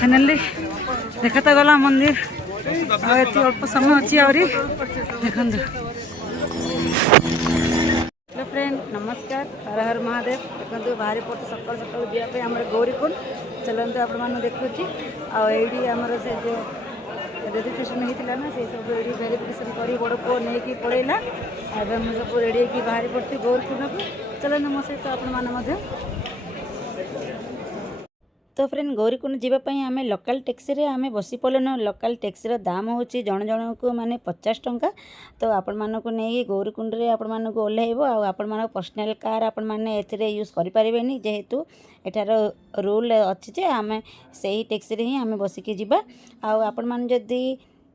Finally देखा तो गला मंदिर ये अल्प समय अच्छी आहरी देखो। हेलो फ्रेंड नमस्कार हर हर महादेव। देखो बाहरी पड़ते सकाल सकाल जावाई आम गौरीकुंड चलते आपण देखुची आईडी आमर से जो रेजिस्ट्रेशन होता ना से सब ये भेरिफिकेसन कर बड़ पुओ नहीं कि पड़ेगा मुझे सब रेडी होगी बाहरी पड़ती गौरीकुंड को चलते मो सहित आपण तो फ्रेंड गौरीकुंड जीवाई आम लोकल टैक्सी रे आम बसी पड़न। लोकल टैक्सी दाम हो जन जन को माने 50 टंका। तो आपण मानक नहीं गौरीकुंड रे आपण मानक ओह्लैब आपण मानक पर्सनल कार आपण माने एथिरे यूज करि परिबेनी जेहेतु एठार रूल अच्छी जे आम से ही टैक्सी रे ही आम बसिकी जीवा आपण मान जदी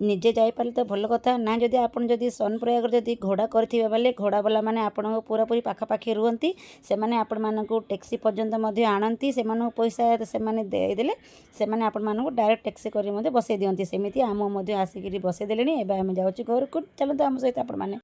निजे जापारे तो भल कथा ना जदि आपन जदि सोनप्रयाग जदि घोड़ा करथिबे बेले घोड़ा वाला माने आपन पूरा पूरी पाखापाखि रुहंती से माने आपण मानकु टैक्सी पर्यंत मध्य आणंती से मानकु पैसा से माने दे देले से माने आपण मानकु डायरेक्ट टैक्सी करी मध्य बसै दियंती सेमिति आम मध्य आसिकी बसै देलेनी। एबे आम जाउची गौरीकुंड चलतो आम सहित आपण माने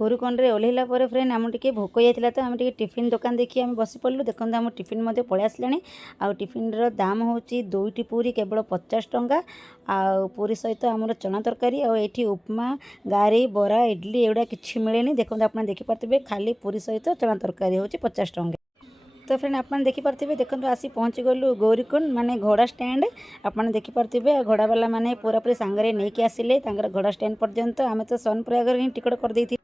गौरीकुंड रे ओल्हेला पर फ्रेंड आम टिके भोक जाइतिला तो आम टिके टिफिन दुकान देखी आम बसी पड़लु। देखते आम टिफिन मध्य पळै आसलानी आ टिफिन रो दाम होची 2टी पूरी केवल 50 टंका आ पूरी सहित आमर चना तरकारी आ एठी उपमा गारी बरा इडली एगुड़ा किछि मिलेनी। देखते आप देखि पारथिबे खाली पूरी सहित चना तरकारी होची 50 टंका। तो फ्रेंड आप देखी पारथिबे देखो आसी पहुँची गलु गौरीकुंड माने घोड़ा स्टैंड आप देखी पारथिबे घोड़ा वाला माने पूरा पूरी सांगरे नहीं कि आसिले तांकर घोड़ा स्टैंड पर्यंत आम तो सोनप्रयाग रे टिकट कर देथि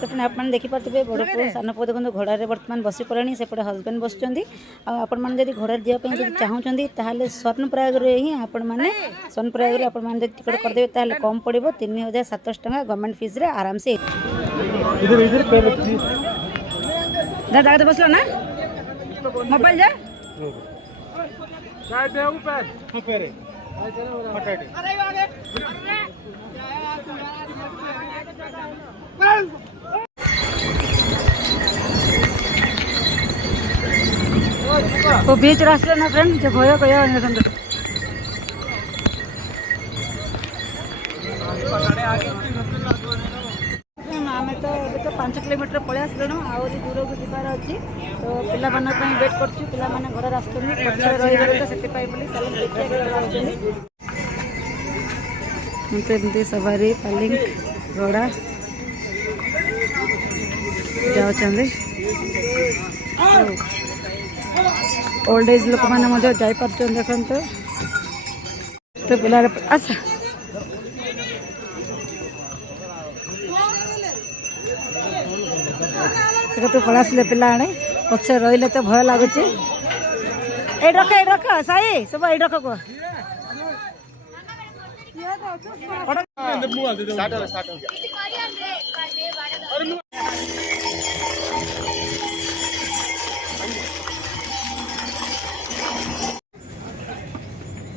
तो फिर आप देखी पारे बड़ पुओ सान पुओ देखो घोड़े बर्तमान बसी पड़े सेपटे हजबैंड बसुँच आपण मैंने घोड़े जावाई चाहूँगी ताहले सोनप्रयाग ही आपण मैंने सोनप्रयाग आपण मैंने टिकट करदे ताहले कम पड़ो 3700 टंका गवर्नमेंट फीस रे आराम से दादा बसलो ना मोबाइल जा वो बीच रास्ते ना फ्रेंड जो भय कया आम तो 5 किलोमीटर पलि आसलु आहरी दूर को जबार अच्छी तो पिला वेट कर घर आसुँच पक्ष रही से सवारी पालिंग घोड़ा जाऊँ ओल्ड एज लोक मैंने जापर देखते तो पिला आस तो पलासिले पिला आने पक्ष रही तो भय लगुच रख साई सब ये रख कह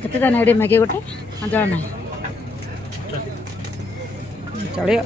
केते जाना एडी मैगी गोटे जरा ना चलियो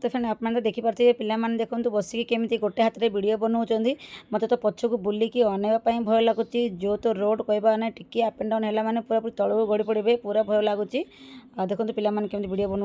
तो फ्रेंड आप देखी पारे पिलाने देखो बसिकी केमी गोटे हाथ में वीडियो बनाऊँ मत तो पछक बुलिकी अनेवाई भय लगुच जो तो रोड कहवा ना टी अप एंड डाउन है मैंने पूरा पूरी तलू गड़ी पड़े पूरा भय लगुच देखो पिलाने केमी वीडियो बना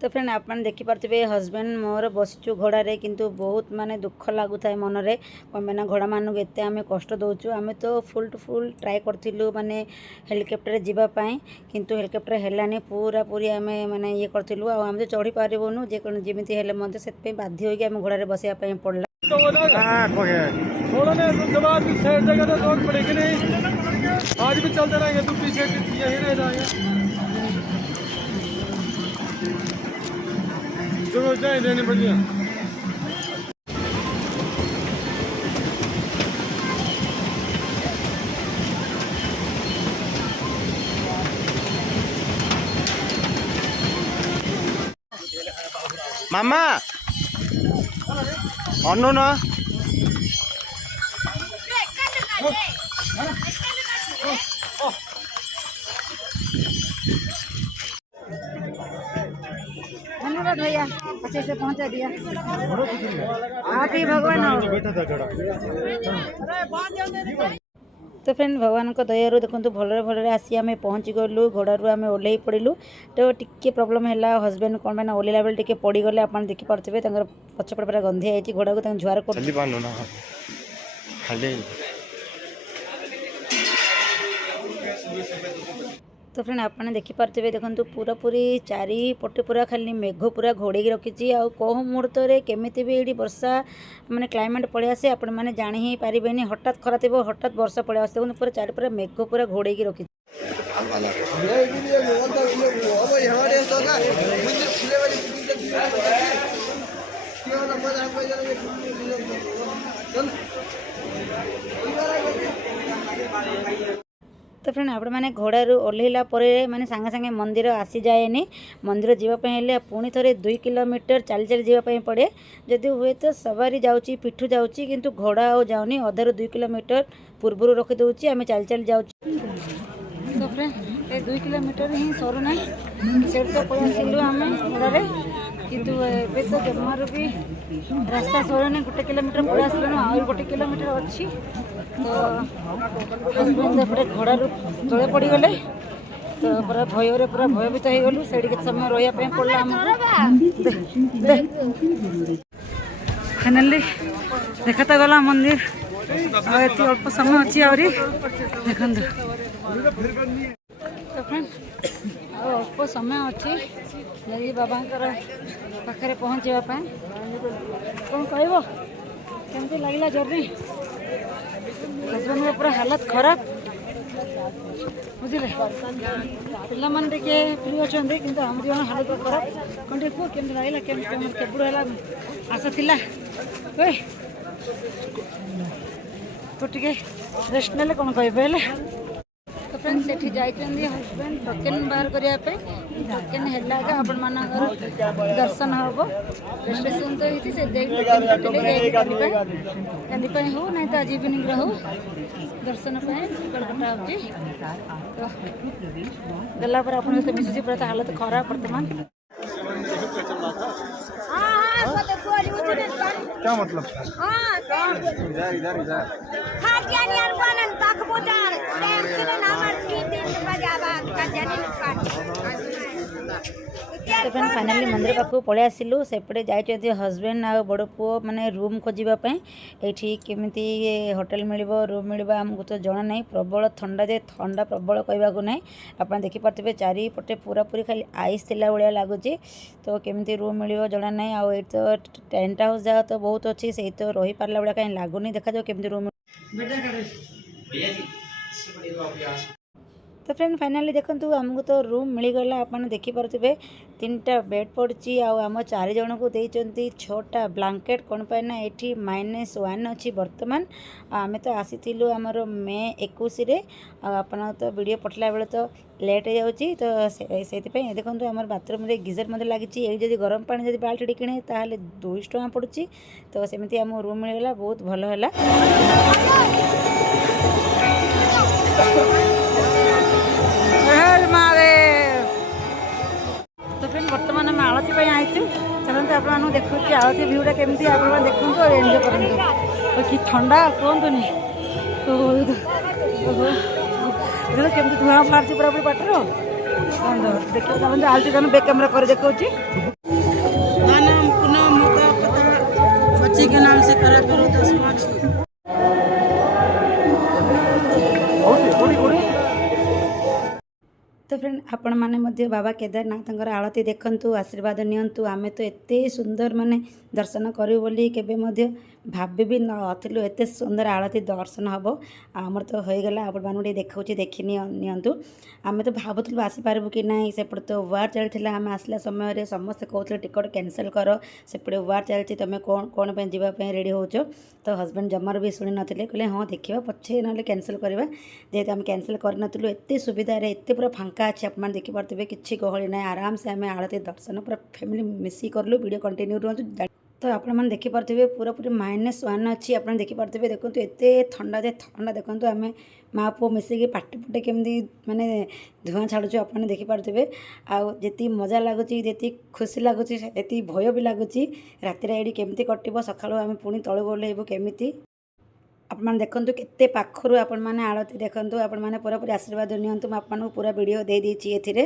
तो फ्रेंड आप देखिपे हजबैंड मोर बसचु घोड़े किंतु बहुत माने दुख लगुए मनरे कौन मैंने घोड़ा मानक एत आम कष्ट दौचु आम तो फुल टू फुल ट्राए करूँ माने हेलिकप्टर जावाई किंतु हेलिकप्टर है पूरा पूरी आम मैंने ये करूँ आम तो चढ़ी पारूँ जमी से बाध्य होगी घोड़े बसवाई पड़ा। आज भी चलते रहेंगे तो पीछे यही रह जाएंगे जो जाए देने बढ़िया। मामा अन्नु न धन्यवाद भैया अच्छे से पहुंचा दिया आप ही भगवान हो। तो फ्रेंड भगवान को दयारू देखो भलरे भलरे आसी आम पहुँची गलु घोड़ू आम ओल्ल पड़ू तो टिके प्रोब्लेम है हजबैंड कौन मैंने ओल्ला बेले टिके पड़गले आप देखिपे पछपटे पूरा गंधी आई घोड़ा को जुआर कर। तो फ्रेंड आपने देखिपे देखो पूरा पूरी चारिपटे पूरा खाली मेघ पूरा घोड़े रखी कौ मुहूर्त केमी भी ये वर्षा माने क्लाइमेट पड़े आसे आपण मैंने जानी ही पारे हठात खरा थी हठात वर्षा पड़े आसे देखो पूरा चारि पूरा मेघ पूरा घोड़े रखी। तो फ्रेंड आप मैंने घोड़ू ओह्लैला माने सांगे सांगे मंदिर आसी जाएनी मंदिर जावाई पुणी थे 2 किलोमीटर चली चली जावाई पड़े जदि हुए तो सवारी जाऊँगी पिठू जाऊँगी किंतु घोड़ा आ जाऊनी अधारू 2 किलोमीटर पूर्व रखिदे आम चली चली जाऊँ। तो फ्रेंड ये 2 किलोमीटर ही सरू ना से तो पलि आसलु आम घोड़े किंतु ए तो जमार भी रास्ता सरुनी 1 किलोमीटर पलि आसलु आ 1 किलोमीटर अच्छी तो हजबैंड एपटे घोड़ारू तले पड़गले तो पूरा भयर पूरा भयभीत हो गलु से समय रही पड़ा फाइनाली देखा गला मंदिर आती अल्प समय अच्छी आहरी देखो तो फ्रेंड अल्प समय अच्छी यदि बाबा पाखे पहुँचापी कौन कह केमती लगला जर्नी हजबैंड पूरा हालत खराब बुझे पिला मान टे फ्री अच्छा कि आम जीवन हालत खराब कौन टे कह केमती लगला केबड़ है आशा थिला तो टे रेस्ट ने कौन कहे। तो फ्रेंड्स से जाइए हजबैंड टोकेन बाहर करने टोकेन है आपण दर्शन हम रेजिस्ट्रेशन तो ये से काली हो ना तो आज इवनिंग हो दर्शन कटा हो गलापर आप मिसी पूरा हालत खराब बर्तमान। क्या मतलब तो फ्रेंड फाइनाली मंदिर पाखु पलि आसिलु सेपटे जाइए हजबैंड आ बड़ पुओ माने रूम खोजापी ये केमी होटेल मिल रूम मिल आमको तो जना ना प्रबल थंडा जे थंडा प्रबल कहवाक ना आप देखिपे चारिपटे पूरा पूरी खाली आइस थिला भाया लगुच तो केमी रूम मिल जना ना आ तो टेंट हाउस जगह तो बहुत अच्छी से तो रही पार्ला भाया कहीं लगुनि देखा जाओ केमी रूम। तो फ्रेंड फाइनाली देखो आमको तो रूम मिलगला आप देखिपे 3टा बेड पड़ी आम 4 जन को देती 6टा ब्लांकेट कौन पाए ना ये -1 अच्छी बर्तमान आम तो आसीलु आमर मे 21 आप तो वीडियो पठला बेले तो लेट हो जाऊँगी तो से देखो आम बाथरूम रे गीजर मत लगी ये गरम पानी जब बाल्टी किणे ताल 200 टଙ୍କା पड़ुची तो सेमती आम रूम मिलगला बहुत भल है। तो फ्रेंड बर्तमान आम आलती आईचु चलते आप देखुची आलती भ्यूटा केमती आप देखूँ और एंजय करूँ कि ठंडा कहतुनि केमती धुआं बाहर पूरा पूरी पाटर देखिए आलती तुम बैक कैमरा कर देखो नाम पुनः माता पिता बच्चे के नाम से करा करो 10-5 तो फ्रेंड आपण मैंने बाबा केदारनाथ आलती देखु आशीर्वाद नियंतु आमे तो एत सुंदर माने दर्शन करूँ बोली केबे भाभी भी नथिलु एत सुंदर आलती दर्शन हम आमर तो हो गला आपण मानू देखा देखी नियंतु आमे तो भावुलु आसीपारू कि ना सेपटे तो वार चलता आम आसला समय समस्ते कहते टिकट कैंसल कर सेपटे वार चलती तुम कौन पे जावाई रेडी हो तो हजबैंड जमार भी शुणी नथिले कहले हाँ देखा पछे ना कैंसल करवा जेहेतु आम कैंसल करनथुलु एत सुविधा एत पूरा फांका अच्छे आप देखिपे किसी गहली ना आराम से आम आलती दर्शन पूरा फैमिली मिसी करलु वीडियो कंटिन्यू रुहतु तो आप देखिपे पूरा पूरी -1 अच्छी आप देखिपे देखो एत ठंडा ठंडा देखो आम माँ पुओ मिसिकी पाटे पटे केमती माने धुआं छाड़ू आप देखिपे आती मजा लगुच जी खुशी लगुच ये भय भी लगुच राति ये केमती कटो सका आम पुणी तलू ओह्लैबू केमी आप देखु केते पाखरु आपण मैंने आलती देखु आपण मैंने पूरा पूरी आशीर्वाद नियंतु आपको पूरा वीडियो दे देछि एथिरे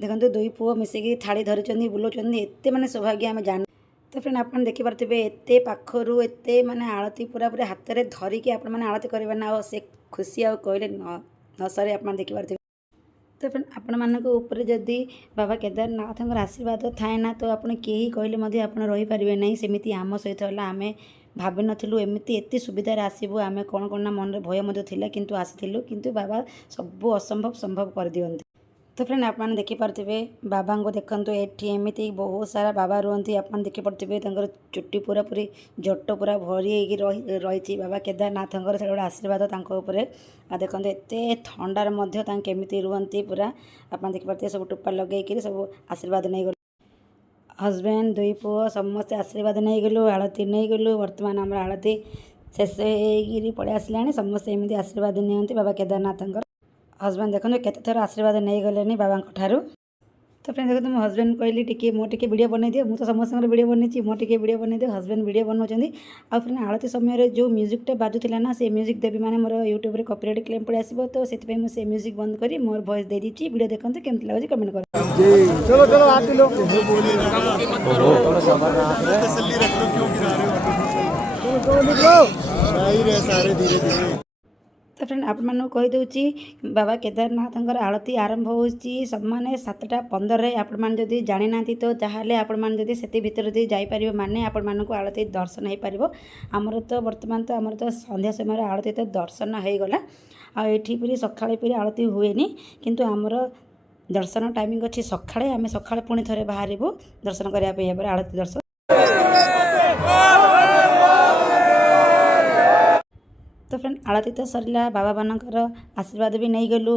देखु 2 पुओ मिसिकी थाड़ी धरी बुलाऊँ एत माने सौभाग्य आम जान तो फ्रेंड आप देखिपे एत पाखरु एत माने आलती पूरा पूरी हाथ में धरिकी आप आलती करवा ना से खुशी आ कहले न सरे आप देखिपे तो फ्रेंड आपण मानक ऊपर जदि बाबा केदारनाथ आशीर्वाद थाए ना तो आपड़ कहीं कहले आप रहीपारे ना सेमती आम सहित है आम भाव नथिलु एमती एत सुविधार आसबू आम कौन कौन ना मन भय थिला किंतु आसीलु किंतु बाबा सब असंभव संभव कर दियंती तो फ्रेंड आप देखिपे बाबा को देखते ये एमती बहुत सारा बाबा रुहती आप देखिपे चुट्टी पूरा पूरी जट पूरा भरी रही बाबा केदारनाथ गोटे आशीर्वाद देखो एत ठंडार केमी रुहती पूरा आप देखिपे सब टोपा लगे सब आशीर्वाद नहीं गलु हजबैंड 2 पुओ समस्त आशीर्वाद नहीं गलु आलती नहीं गलु बर्तमान आम आलती शेष हो पड़े आसला समस्त एमती आशीर्वाद नियंती बाबा केदारनाथ हजबैंड देखो केते थर आशीर्वाद नहीं गले बाबा ठारू तो फ्रेंड देखो मो हजबैंड कहली टिके मो टिके वीडियो बनई दियो मु तो समस्त वीडियो बनई मो टिके वीडियो बनई दियो हजबैंड वीडियो बनाउछंदी आ फ्रेंड आलती समय जो म्यूजिकटा बाजुला ना से म्यूजिक देवी माने मोर यूट्यूब रे कॉपीराइट क्लेम पड़े आसीबो तो सेति पे मु से म्यूजिक बंद करी मोर वॉइस दे दीची वीडियो देखंतु केमति लागो कमेंट करो चलो चलो आते लो तसल्ली रख लो क्यों गिरा रहे हो तो निकलो सही रहे सारे धीरे धीरे तो फ्रेंड आप कहीदे बाबा केदारनाथ आलती आरंभ हो माने 7:15 आपण मैंने जदि जानी ना तो जहाँ आपण मैंने से भितर जापर माने आपण मानक आलती दर्शन हो पार आमर तो बर्तमान तो आमर तो संध्या समय आलती तो दर्शन हो गला आठी पूरी सका पूरी आलती हुए किंतु आमर दर्शन टाइमिंग अच्छी सकाଳେ आम सकाଳେ पुणी थे बाहर दर्शन करने आलती दर्शन तो फ्रेंड आलती तो सरला बाबा मानकर आशीर्वाद भी नहीं गलु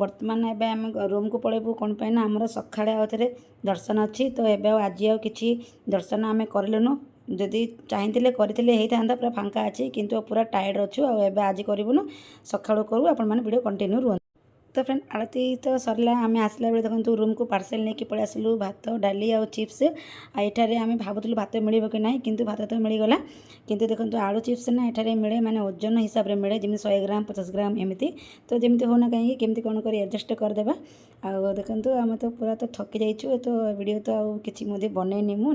बर्तमान एवं आम रूम को पलैबू कौन पे ना आमर सकाଳେ आउे दर्शन अच्छी तो एवं आज कि दर्शन आम करलुनु जदि चाहिए करते पूरा फांका अच्छी किंतु पूरा टायर्ड अच्छु आज करूँ सका करूँ आपण मैंने वीडियो कंटिन्यू रुहतु तो फ्रेंड आलती तो सरला आम आसला बेले देखो रूम को पार्सल नहीं पलि आसलु भात डाली आ चिप्स एठारे आम भावुलु भात मिल कि ना किंतु भात तो मिलगला किंतु देखो आलू चिप्स ना एठारे मिले माने ओजन हिसाब रे मिले जमी 100 ग्राम 50 ग्राम एमती तो जमी होना कहीं केमती कौन कर एडजस्ट करदेबा आ देखो आम तो पूरा तो थकी जाइछु तो वीडियो तो किसी बनईनी मु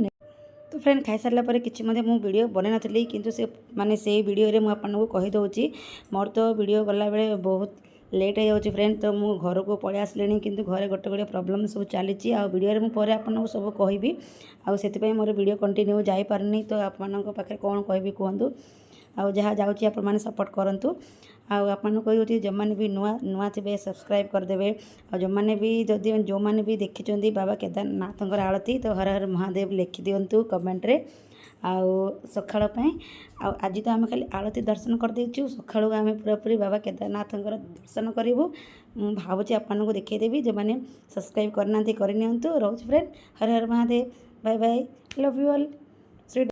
तो फ्रेंड खाई सारा पर किसी वीडियो बन नी किंतु से माने से वीडियो रे मु आपनको कहीदे मोर तो वीडियो गला बेले बहुत लेट हो जाऊँगी फ्रेंड तो मु घर को पलि आसले किंतु घरे गोटे गोटे प्रॉब्लम सब चली वीडियो में पर आपको सब कहि आउ मोर वीडियो कंटिन्यू जापारनी तो आपन पाखे कौन कहि कहतु आउ जहाँ जाऊँगी आप सपोर्ट करूँ आपको कही जो मैंने भी नुआ नुआ थे सब्सक्राइब करदे और जो मैंने भी जदि जो मैंने भी देखी बाबा केदारनाथ आलती तो हर हर महादेव लिखि दिंतु कमेंट रे आउ सकाळ आज तो आम खाली आलती दर्शन कर देचु सकाळू आम पूरा पूरी बाबा केदारनाथ दर्शन करूँ भावुँ आपको देखईदेवी जो मैंने सब्सक्राइब करना करनी रोज फ्रेंड हर हर Mahadev bye bye love you all.